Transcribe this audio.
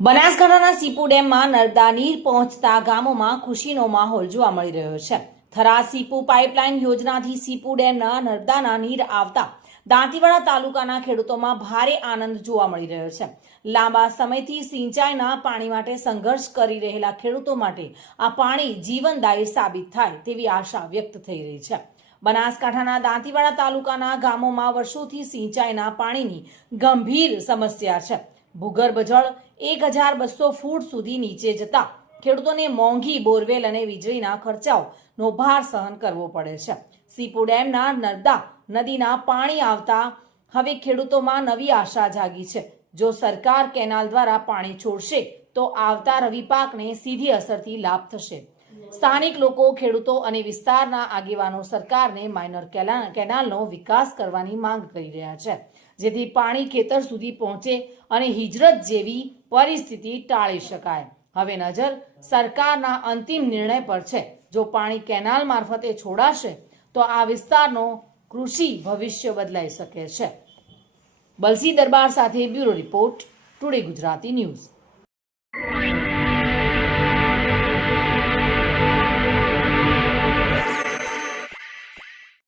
બનાસકાંઠાના સીપુ ડેમમાં નર્મદા નીર પહોંચતા ગામોમાં ખુશીનો માહોલ જોવા મળી રહ્યો છે. થરા સીપુ પાઇપલાઇન યોજનાથી સીપુ ડેમના નર્મદાના નીર આવતા દાંતીવાડા તાલુકાના ખેડૂતોમાં ભારે આનંદ જોવા મળી રહ્યો છે. લાંબા સમયથી સિંચાઈના પાણી માટે સંઘર્ષ કરી રહેલા ખેડૂતો માટે આ પાણી જીવનદાયી સાબિત થાય તેવી આશા વ્યક્ત થઈ રહી છે. બનાસકાંઠાના દાંતીવાડા તાલુકાના ગામોમાં વર્ષોથી સિંચાઈના પાણીની ગંભીર સમસ્યા છે. ભૂગર્ભ જળ એક હજાર બસો ફૂટ સુધી નીચે જતા ખેડૂતોને મોંઘી બોરવેલ અને વીજળીના ખર્ચાઓનો ભાર સહન કરવો પડે છે. સીપુ ડેમના નર્મદા નદીના પાણી આવતા હવે ખેડૂતોમાં નવી આશા જાગી છે. જો સરકાર કેનાલ દ્વારા પાણી છોડશે, તો આવતા રવિ પાકને સીધી અસરથી લાભ થશે. સ્થાનિક લોકો, ખેડૂતો અને વિસ્તારના આગેવાનો સરકારને માઇનર કેનાલનો વિકાસ કરવાની માંગ કરી રહ્યા છે, જેથી પાણી ખેતર સુધી પહોંચે અને હિજરત જેવી પરિસ્થિતિ ટાળી શકાય. હવે નજર સરકારના અંતિમ નિર્ણય પર છે. જો પાણી કેનાલ મારફતે છોડાશે, તો આ વિસ્તારનો કૃષિ ભવિષ્ય બદલાઈ શકે છે. બલસી દરબાર સાથે bureau report, today Gujarati news.